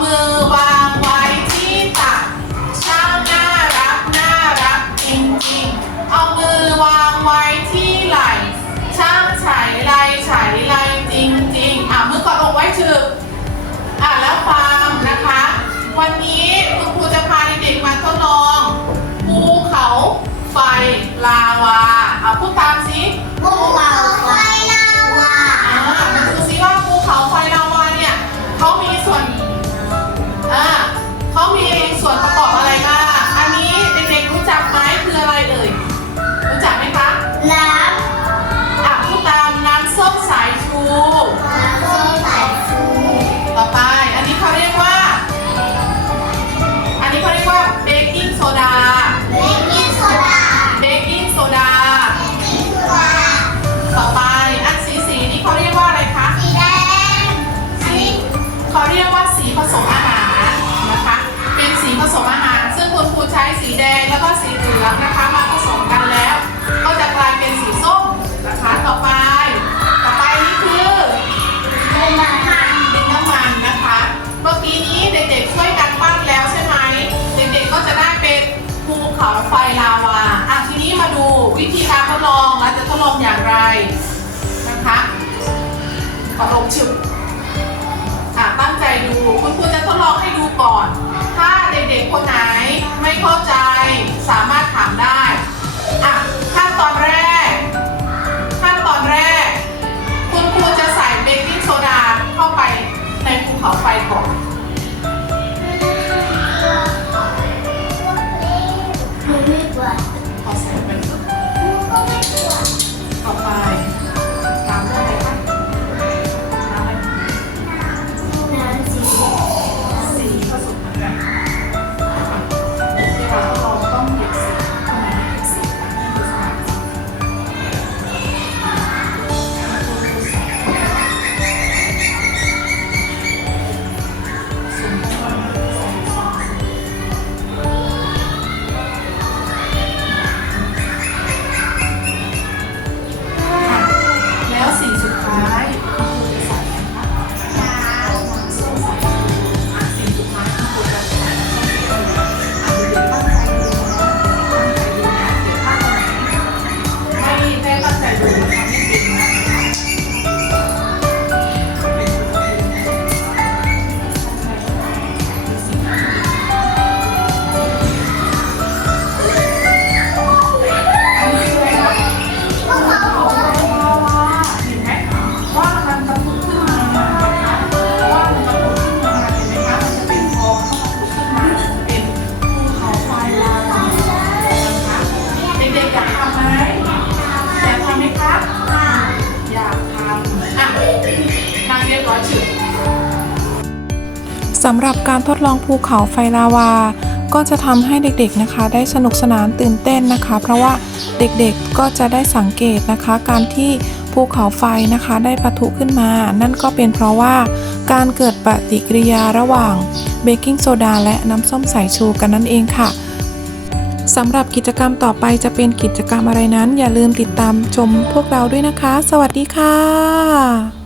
มือวางไว้ที่ตัก ช่างน่ารักน่ารักจริงๆ เอามือวางไว้ที่ไหล่ช่างไฉไลไฉไลจริงๆ อะมือกอดอกไว้ฉึกอะแล้วฟังนะคะ วันนี้คุณครูจะพาเด็กๆมาทดลองภูเขาไฟลาวา อะพูดตามสิภูเขาไฟลาวา อ่ามาดูซิว่าภูเขาไฟลาวาเนี่ยเขามีส่วน เขาไฟลาวาอะทีนี้มาดูวิธีการทดลองเราจะทดลองอย่างไรนะคะขอลงฉุบอะตั้งใจดู คุณครูจะทดลองให้ดูก่อน ถ้าเด็กๆคนไหนไม่เข้า สำหรับการทดลองภูเขาไฟลาวา ก็จะทำให้เด็กๆนะคะ ได้สนุกสนานตื่นเต้นนะคะ เพราะว่าเด็กๆก็จะได้สังเกตนะคะ การที่ภูเขาไฟนะคะได้ปะทุขึ้นมา นั่นก็เป็นเพราะว่าการเกิดปฏิกิริยาระหว่างเบกกิ้งโซดาและน้ำส้มสายชูกันนั่นเองค่ะสำหรับกิจกรรมต่อไปจะเป็นกิจกรรมอะไรนั้น อย่าลืมติดตามชมพวกเราด้วยนะคะ สวัสดีค่ะ